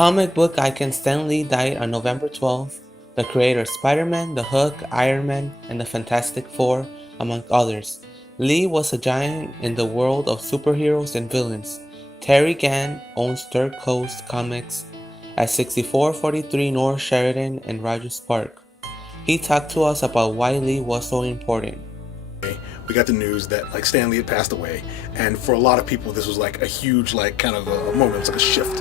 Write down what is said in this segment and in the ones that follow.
Comic book icon Stan Lee died on November 12th. The creator of Spider-Man, The Hulk, Iron Man, and the Fantastic Four, among others. Lee was a giant in the world of superheroes and villains. Terry Gann owns Third Coast Comics at 6443 North Sheridan in Rogers Park. He talked to us about why Lee was so important. We got the news that like Stan Lee had passed away, and for a lot of people this was like a huge like kind of a moment. It was like a shift.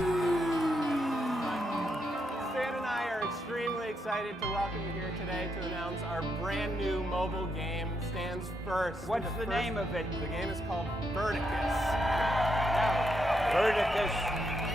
Stan and I are extremely excited to welcome you here today to announce our brand new mobile game, Stan's First. What's the name of it? The game is called Verticus. Verticus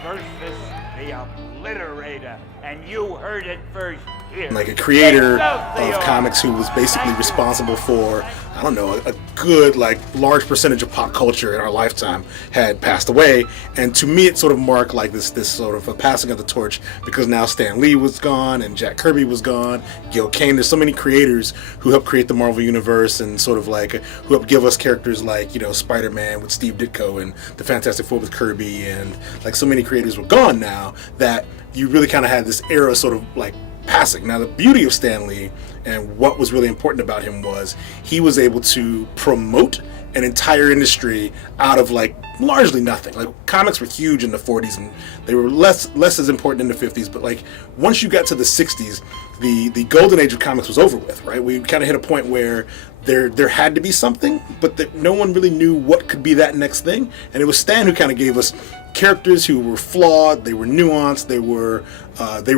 versus the Obliterator, and you heard it first here. Like a creator of comics who was basically responsible for, I don't know, a good like large percentage of pop culture in our lifetime had passed away, and to me it sort of marked like this sort of a passing of the torch, because now Stan Lee was gone and Jack Kirby was gone, Gil Kane. There's so many creators who helped create the Marvel Universe and sort of like who helped give us characters like, you know, Spider-Man with Steve Ditko and the Fantastic Four with Kirby, and like so many creators were gone now that you really kind of had this era sort of like passing. Now the beauty of Stan Lee and what was really important about him was he was able to promote an entire industry out of like largely nothing. Like comics were huge in the 40s and they were less as important in the 50s, but like once you got to the 60s, the golden age of comics was over with, right? We kind of hit a point where there had to be something, but that no one really knew what could be that next thing, and it was Stan who kind of gave us characters who were flawed, they were nuanced, they were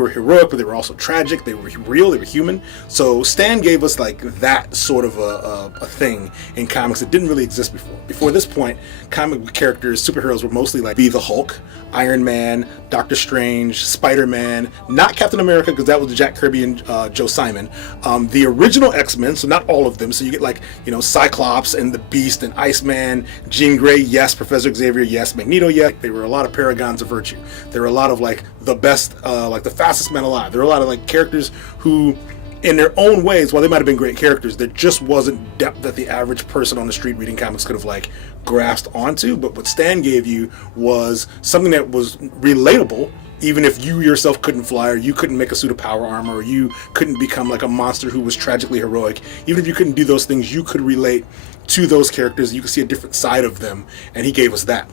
heroic, but they were also tragic, they were real, they were human. So Stan gave us like that sort of a thing in comics that didn't really exist before. Before this point, comic book characters, superheroes were mostly like the Hulk, Iron Man, Doctor Strange, Spider-Man, not Captain America because that was Jack Kirby and Joe Simon. The original X-Men, so not all of them, so you get like, you know, Cyclops and the Beast and Iceman, Jean Grey, yes, Professor Xavier, yes, Magneto, yes. They were a lot of paragons of virtue. There were a lot of like the best, like the fastest men alive. There were a lot of like characters who, in their own ways, while they might have been great characters, there just wasn't depth that the average person on the street reading comics could have like grasped onto. But what Stan gave you was something that was relatable, even if you yourself couldn't fly, or you couldn't make a suit of power armor, or you couldn't become like a monster who was tragically heroic. Even if you couldn't do those things, you could relate to those characters. You could see a different side of them, and he gave us that.